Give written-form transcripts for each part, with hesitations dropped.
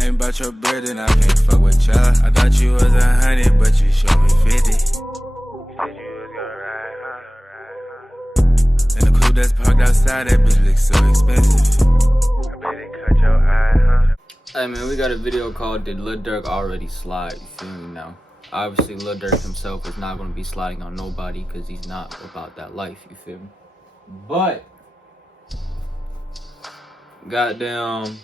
Ain't about your bread and I can't fuck with ya. I thought you was 100, but you showed me 50. You said you was gonna ride, huh? And the coupe that's parked outside, that bitch looks so expensive. I bet it cut your eye, huh? Hey man, we got a video called Did Lil Durk Already Slide? You feel me now? Obviously Lil Durk himself is not going to be sliding on nobody because he's not about that life, you feel me? But goddamn,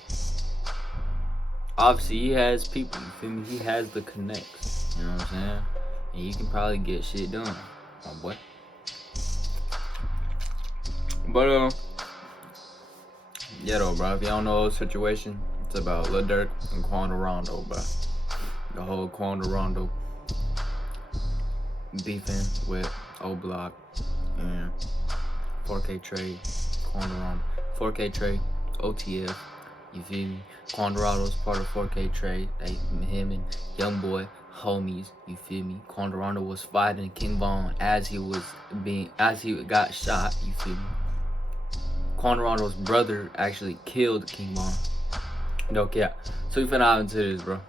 obviously he has people, you feel me? He has the connects, you know what I'm saying? And he can probably get shit done, my boy. But yeah though, bro, if y'all don't know the situation, it's about Lil Durk and Quando Rondo, bro. The whole Quando Rondo beefing with O Block and 4K Trey, Quando Rondo, 4K Trey, OTF, you feel me? Quando Rondo's part of 4K Trey, him and Young Boy, homies, you feel me? Quando Rondo was fighting King Von as he got shot, you feel me? Quando Rondo's brother actually killed King Von. No cap. So we finna hop into this, bro.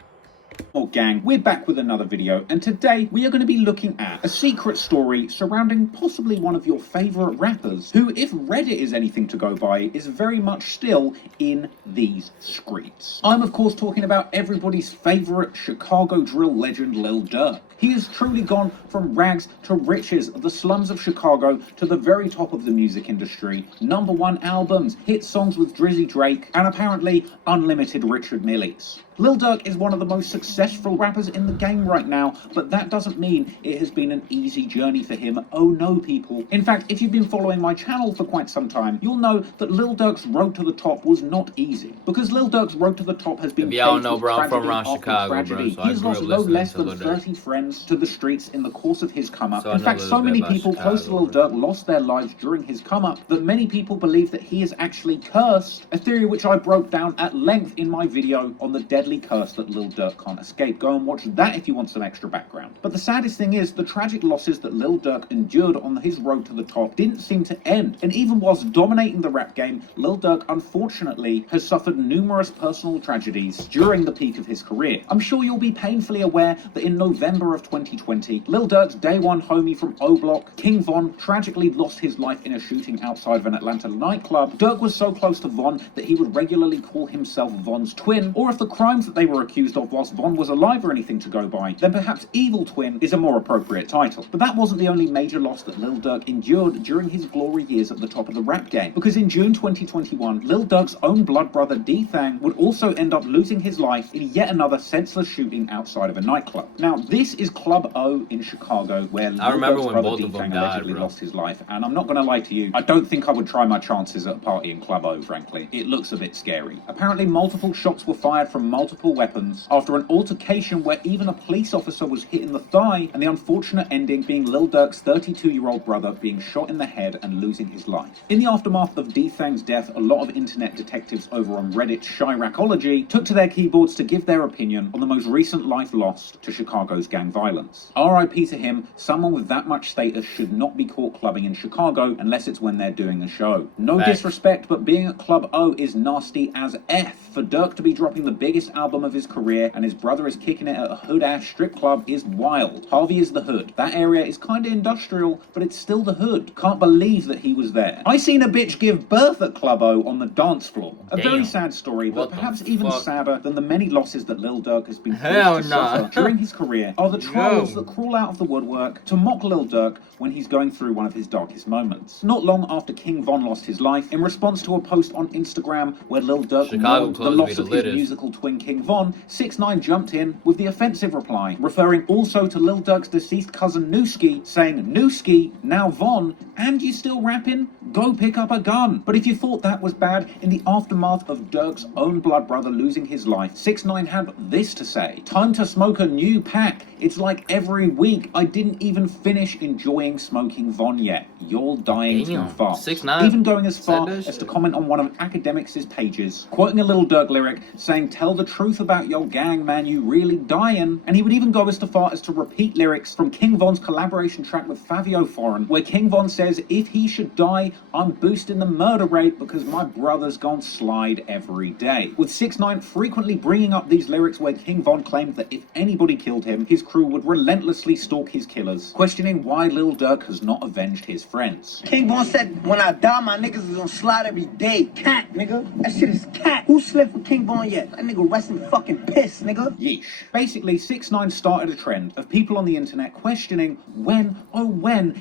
Oh gang, we're back with another video, and today we are going to be looking at a secret story surrounding possibly one of your favourite rappers, who, if Reddit is anything to go by, is very much still in these streets. I'm of course talking about everybody's favourite Chicago drill legend Lil Durk. He has truly gone from rags to riches, the slums of Chicago to the very top of the music industry. #1 albums, hit songs with Drizzy Drake, and apparently unlimited Richard Millies. Lil Durk is one of the most successful rappers in the game right now, but that doesn't mean it has been an easy journey for him. Oh no, people. In fact, if you've been following my channel for quite some time, you'll know that Lil Durk's road to the top was not easy. Because Lil Durk's road to the top has been If y'all know, paved bro, with I'm from tragedy around after Chicago, tragedy. bro, so He's I grew lost up no listening less to than Lil Durk. 30 friends to the streets in the course of his come up. So I In know fact, a so little many bit about people close to Lil Chicago, Durk lost their lives during his come up that many people believe that he is actually cursed, a theory which I broke down at length in my video on the deadly curse that Lil Durk can't escape. Go and watch that if you want some extra background. But the saddest thing is, the tragic losses that Lil Durk endured on his road to the top didn't seem to end, and even whilst dominating the rap game, Lil Durk unfortunately has suffered numerous personal tragedies during the peak of his career. I'm sure you'll be painfully aware that in November of 2020, Lil Durk's day one homie from O Block, King Von, tragically lost his life in a shooting outside of an Atlanta nightclub. Durk was so close to Von that he would regularly call himself Von's twin, or if the crimes that they were accused of whilst Von was alive or anything to go by, then perhaps Evil Twin is a more appropriate title. But that wasn't the only major loss that Lil Durk endured during his glory years at the top of the rap game, because in June 2021, Lil Durk's own blood brother D-Thang would also end up losing his life in yet another senseless shooting outside of a nightclub. Now, this is Club O in Chicago, where Lil Durk's brother D-Thang allegedly lost his life, and I'm not going to lie to you, I don't think I would try my chances at a party in Club O, frankly. It looks a bit scary. Apparently, multiple shots were fired from multiple weapons after an altercation where even a police officer was hit in the thigh, and the unfortunate ending being Lil Durk's 32-year-old brother being shot in the head and losing his life. In the aftermath of D-Thang's death, a lot of internet detectives over on Reddit's Chiracology took to their keyboards to give their opinion on the most recent life lost to Chicago's gang violence. RIP to him, someone with that much status should not be caught clubbing in Chicago unless it's when they're doing a show. No disrespect, but being at Club O is nasty as F. For Durk to be dropping the biggest album of his career and his brother is kicking it at a hood-ass strip club is wild. Harvey is the hood. That area is kinda industrial, but it's still the hood. Can't believe that he was there. I seen a bitch give birth at Club O on the dance floor. A very sad story, but perhaps even sadder than the many losses that Lil Durk has been forced to suffer during his career are the trolls that crawl out of the woodwork to mock Lil Durk when he's going through one of his darkest moments. Not long after King Von lost his life, in response to a post on Instagram where Lil Durk mourned the loss of his musical twin King Von, 6ix9ine jumped in with the offensive reply, referring also to Lil Durk's deceased cousin Nooski, saying, "Nooski, now Von, and you still rapping? Go pick up a gun." But if you thought that was bad, in the aftermath of Durk's own blood brother losing his life, 6ix9ine had this to say: "Time to smoke a new pack. It's It's like every week I didn't even finish enjoying smoking Von yet. You're dying too fast. 6ix9ine even going as far that as to shit. comment on one of Academics' pages, quoting a Lil Durk lyric saying, "Tell the truth about your gang, man, you really dying." And he would even go as far as to repeat lyrics from King Von's collaboration track with Fabio Foreign, where King Von says, "If he should die, I'm boosting the murder rate because my brother's gone slide every day." With 6ix9ine frequently bringing up these lyrics where King Von claimed that if anybody killed him, his crew would relentlessly stalk his killers, questioning why Lil Durk has not avenged his friends. King Von said, "When I die, my niggas is gonna slide every day." Cat, nigga. That shit is cat. Who slept with King Von yet? That nigga resting fucking piss, nigga. Yeesh. Basically, 6ix9ine started a trend of people on the internet questioning when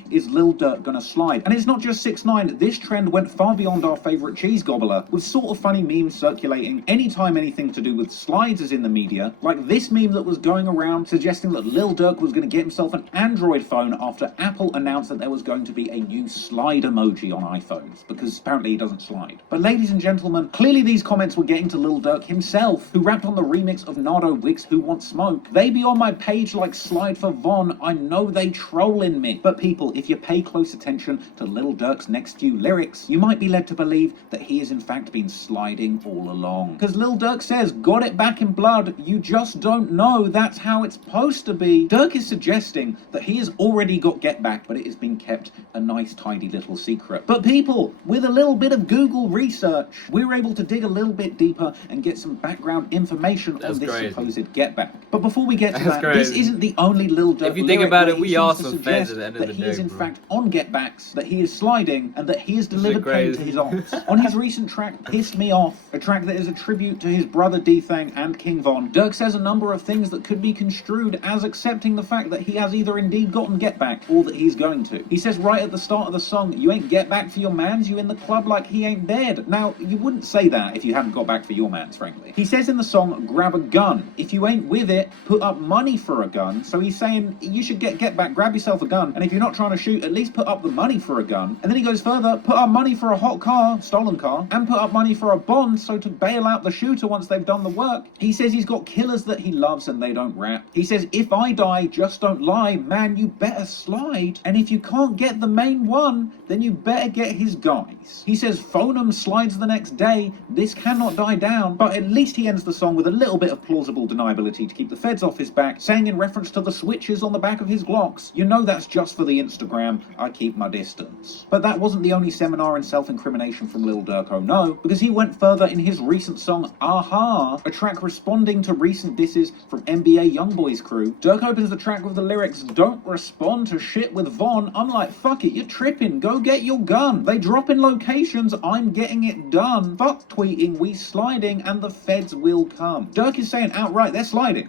is Lil Durk gonna slide? And it's not just 6ix9ine, this trend went far beyond our favourite cheese gobbler, with sort of funny memes circulating anytime anything to do with slides is in the media, like this meme that was going around suggesting that Lil Durk was going to get himself an Android phone after Apple announced that there was going to be a new slide emoji on iPhones, because apparently he doesn't slide. But ladies and gentlemen, clearly these comments were getting to Lil Durk himself, who rapped on the remix of Nardo Wick's Who Wants Smoke. "They be on my page like slide for Von, I know they trolling me." But people, if you pay close attention to Lil Durk's next few lyrics, you might be led to believe that he has in fact been sliding all along. Because Lil Durk says, "Got it back in blood, you just don't know, that's how it's supposed to be." Durk is suggesting that he has already got get back, but it has been kept a nice tidy little secret. But people, with a little bit of Google research, we were able to dig a little bit deeper and get some background information on this supposed get back. But before we get to that, this isn't the only Lil Durk If you think about it, we also also fans at the end of the that he day, is in bro. fact on get backs, that he is sliding, and that he has delivered pain to his ops. On his recent track Pissed Me Off, a track that is a tribute to his brother D-Thang and King Von, Durk says a number of things that could be construed as accepting the fact that he has either indeed gotten get back or that he's going to. He says right at the start of the song, "You ain't get back for your mans, you in the club like he ain't dead." Now, you wouldn't say that if you hadn't got back for your mans, frankly. He says in the song, "Grab a gun. If you ain't with it, put up money for a gun." So he's saying you should get back, grab yourself a gun, and if you're not trying to shoot, at least put up the money for a gun. And then he goes further, put up money for a hot car, stolen car, and put up money for a bond, so to bail out the shooter once they've done the work. He says he's got killers that he loves and they don't rap. He says, "If I die, just don't lie, man, you better slide. And if you can't get the main one, then you better get his guys." He says, "Phone 'em slides the next day, this cannot die down." But at least he ends the song with a little bit of plausible deniability to keep the feds off his back, saying in reference to the switches on the back of his Glocks, "You know that's just for the Instagram, I keep my distance." But that wasn't the only seminar in self-incrimination from Lil Durk, oh no, because he went further in his recent song Aha, a track responding to recent disses from NBA Youngboy's crew. Durk opens the track with the lyrics, "Don't respond to shit with Von." I'm like, fuck it, you're tripping, go get your gun. They drop in locations, I'm getting it done. Fuck tweeting, we sliding, and the feds will come. Durk is saying outright, they're sliding.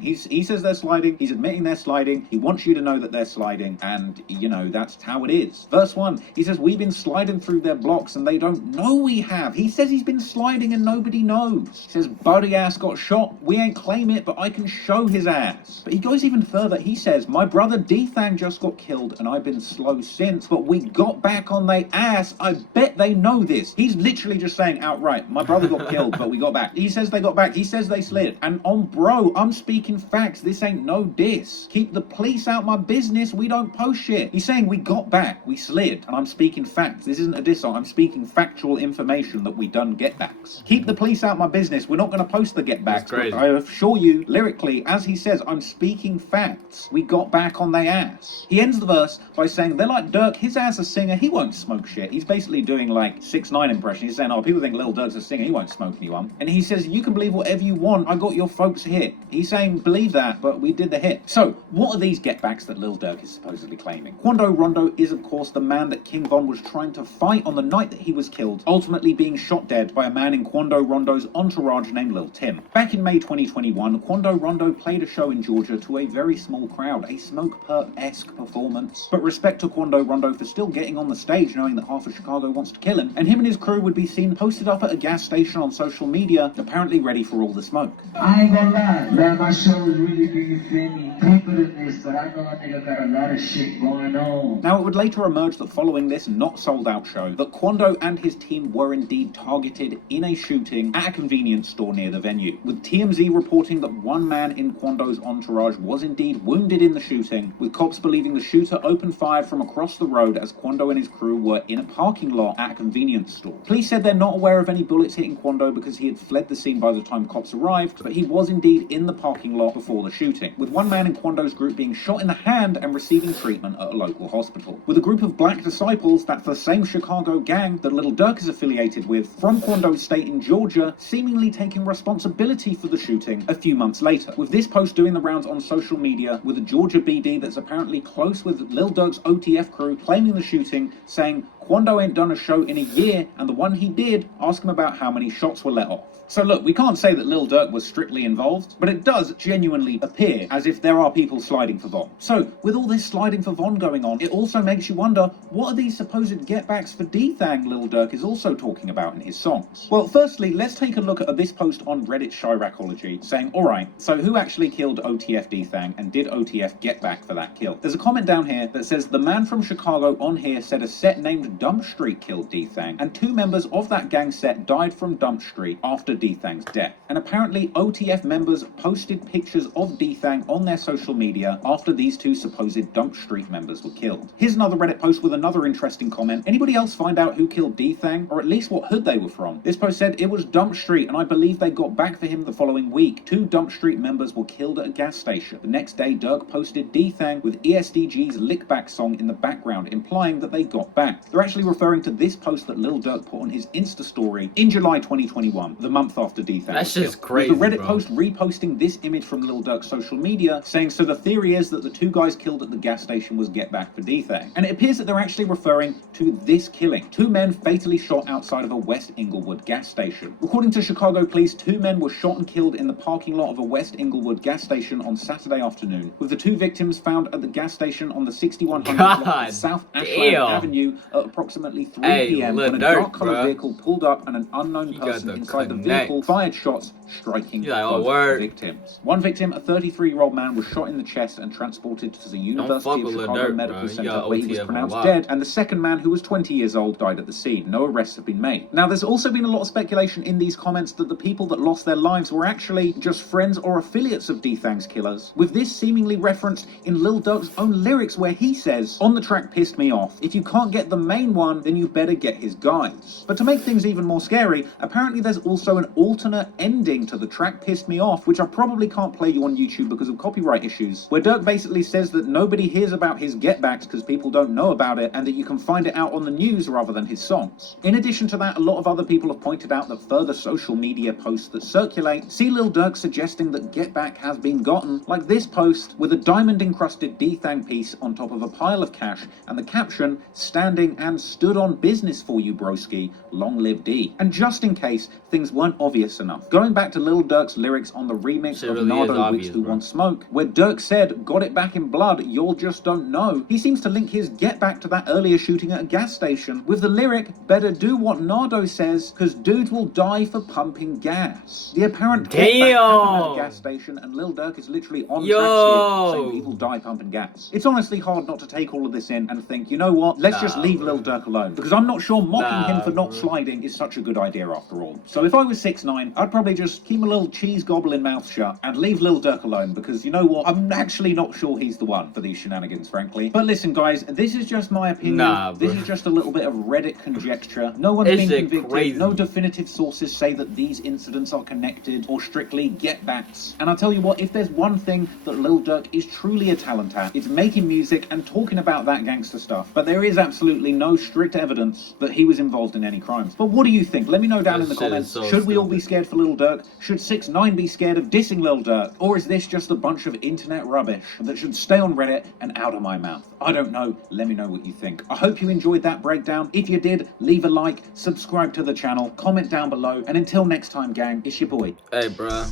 He says they're sliding, he's admitting they're sliding, he wants you to know that they're sliding, and you know, that's how it is. Verse 1, he says, "We've been sliding through their blocks and they don't know we have." He says he's been sliding and nobody knows. He says, "Buddy ass got shot, we ain't claim it, but I can show his ass." But he goes even further, he says, "My brother D-Thang just got killed and I've been slow since, but we got back on they ass, I bet they know this." He's literally just saying outright, my brother got killed, but we got back. He says they got back, he says they slid. And on bro, I'm speaking facts, this ain't no diss. Keep the police out my business, we don't post shit. He's saying we got back, we slid, and I'm speaking facts. This isn't a diss song, I'm speaking factual information that we done get backs. Keep the police out my business, we're not going to post the get backs, but I assure you, lyrically, as he says, I'm speaking facts. We got back on they ass. He ends the verse by saying, "They're like Durk, his ass a singer, he won't smoke shit." He's basically doing like 6ix9ine impression. He's saying, "Oh, people think Lil Durk's a singer, he won't smoke anyone." And he says, "You can believe whatever you want, I got your folks hit." He's saying, believe that, but we did the hit. So, what are these get backs that Lil Durk is supposedly claiming? Quando Rondo is of course the man that King Von was trying to fight on the night that he was killed, ultimately being shot dead by a man in Quando Rondo's entourage named Lil Tim. Back in May 2021, Quando Rondo played a show in Georgia to a very small crowd, a Smoke Perp-esque performance. But respect to Quando Rondo for still getting on the stage knowing that half of Chicago wants to kill him, and him and his crew would be seen posted up at a gas station on social media, apparently ready for all the smoke. I ain't gonna lie, man, my show is really big, you feel me? Deeper than this, but I know a nigga got a lot of shit going on. Now, it would later emerge that following this not sold out show, that Quando and his team were indeed targeted in a shooting at a convenience store near the venue, with TMZ reporting that one man in Quando's entourage garage was indeed wounded in the shooting, with cops believing the shooter opened fire from across the road as Quando and his crew were in a parking lot at a convenience store. Police said they're not aware of any bullets hitting Quando because he had fled the scene by the time cops arrived, but he was indeed in the parking lot before the shooting, with one man in Quando's group being shot in the hand and receiving treatment at a local hospital. With a group of Black Disciples, that's the same Chicago gang that Lil Durk is affiliated with, from Quando's state in Georgia, seemingly taking responsibility for the shooting a few months later, with this post doing the rounds on social media, with a Georgia BD that's apparently close with Lil Durk's OTF crew claiming the shooting, saying Quando ain't done a show in a year, and the one he did, ask him about how many shots were let off. So look, we can't say that Lil Durk was strictly involved, but it does genuinely appear as if there are people sliding for Von. So, with all this sliding for Von going on, it also makes you wonder, what are these supposed getbacks for D-Thang Lil Durk is also talking about in his songs? Well, firstly, let's take a look at this post on Reddit Chiracology, saying, alright, so who actually killed OTF D-Thang, and did OTF get back for that kill? There's a comment down here that says, the man from Chicago on here said a set named Dump Street killed D-Thang, and 2 members of that gang set died from Dump Street after D-Thang's death. And apparently OTF members posted pictures of D-Thang on their social media after these 2 supposed Dump Street members were killed. Here's another Reddit post with another interesting comment. Anybody else find out who killed D-Thang, or at least what hood they were from? This post said it was Dump Street, and I believe they got back for him the following week. 2 Dump Street members were killed at a gas station. The next day, Durk posted D-Thang with ESDG's Lick Back song in the background, implying that they got back. They're actually referring to this post that Lil Durk put on his Insta story in July 2021, the month after D-Thang. That's just crazy, with the Reddit bro. post reposting this image from Lil Durk's social media, saying, so the theory is that the 2 guys killed at the gas station was get back for D-Thang. And it appears that they're actually referring to this killing. 2 men fatally shot outside of a West Inglewood gas station. According to Chicago police, 2 men were shot and killed in the parking lot of a West Inglewood gas station on Saturday afternoon, with the 2 victims found at the gas station on the 6100 block of South Ashland Avenue at approximately 3 p.m. when a dark-colored vehicle pulled up and an unknown person inside the vehicle fired shots, striking both victims. One victim, a 33-year-old man, was shot in the chest and transported to the University of Chicago Medical Center where he was pronounced dead, and the second man, who was 20 years old, died at the scene. No arrests have been made. Now, there's also been a lot of speculation in these comments that the people that lost their lives were actually just friends or affiliates of D-Thang's killers, with this seemingly referenced in Lil Durk's own lyrics where he says, on the track Pissed Me Off, if you can't get the main one, then you better get his guys. But to make things even more scary, apparently there's also an alternate ending to the track Pissed Me Off, which I probably can't play you on YouTube because of copyright issues, where Durk basically says that nobody hears about his getbacks because people don't know about it, and that you can find it out on the news rather than his songs. In addition to that, a lot of other people have pointed out that further social media posts that circulate see Lil Durk suggesting that get back has been gotten, like this post with a diamond-encrusted D-Thang piece on top of a pile of cash, and the caption, standing and stood on business for you broski, long live D. And just in case things weren't obvious enough, going back to Lil Durk's lyrics on the remix of Nardo Wigs Who Want Smoke, where Durk said, got it back in blood, y'all just don't know, he seems to link his get back to that earlier shooting at a gas station with the lyric, better do what Nardo says, cause dudes will die for pumping gas. The apparent get back happened at a gas station, and Lil Durk is literally on tracks here saying people die pumping gas. It's honestly hard not to take all of this in and think, you know what, let's just leave Lil Durk alone, because I'm not sure mocking him for not sliding is such a good idea after all. So if I was 6ix9ine, I'd probably just keep my little cheese gobbling mouth shut and leave Lil Durk alone, because you know what, I'm actually not sure he's the one for these shenanigans, frankly. But listen guys, this is just my opinion. This is just a little bit of Reddit conjecture. No one's been convicted. Crazy. No definitive sources say that these incidents are connected or strictly get-backs. And I'll tell you what, if there's one thing that Lil Durk is truly a talent at, it's making music and talking about that gangster stuff. But there is absolutely no strict evidence that he was involved in any crimes. But what do you think? Let me know down in the comments. Should we all be scared for Lil Durk? Should 6ix9ine be scared of dissing Lil Durk? Or is this just a bunch of internet rubbish that should stay on Reddit and out of my mouth? I don't know. Let me know what you think. I hope you enjoyed that breakdown. If you did, leave a like, subscribe to the channel, comment down below, and until next time, gang, it's your boy. Hey, bruh.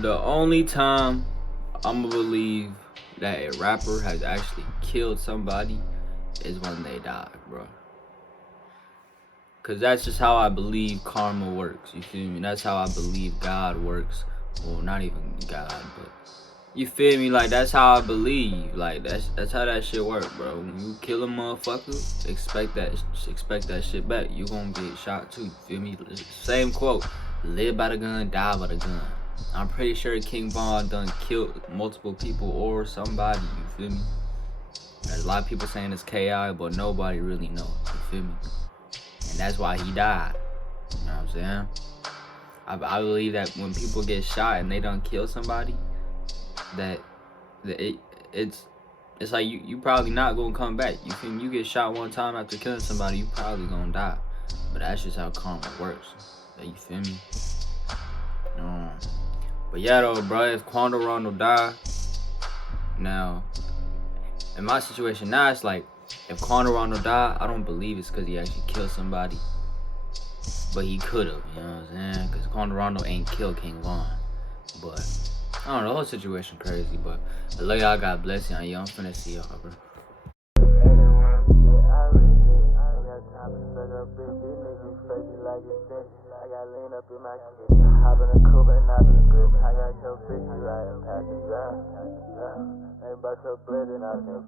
The only time I'ma believe that a rapper has actually killed somebody is when they die, bro. Cause that's just how I believe karma works, you feel me? That's how I believe God works. Well, not even God, but you feel me? Like, that's how I believe. Like, that's how that shit work, bro. When you kill a motherfucker, expect that shit back. You gonna get shot too, you feel me? Same quote, live by the gun, die by the gun. I'm pretty sure King Von done killed multiple people or somebody, you feel me? There's a lot of people saying it's KI, but nobody really knows, you feel me? And that's why he died. You know what I'm saying? I believe that when people get shot and they done kill somebody, that it's like you probably not gonna come back. You feel me? You get shot one time after killing somebody, you probably gonna die. But that's just how karma works. You feel me? But yeah though, bro, if Quando Rondo die, now in my situation now it's like if Quando Rondo die, I don't believe it's because he actually killed somebody. But he could have, you know what I'm saying? Because Quando Rondo ain't killed King Von. But I don't know, the whole situation crazy. But I love y'all, God bless y'all. I'm finna see y'all, bro. I got lean up in my kitchen, hop in the coupe and not the grip. I got your bitch riding past the drive. Ain't about your blood and I can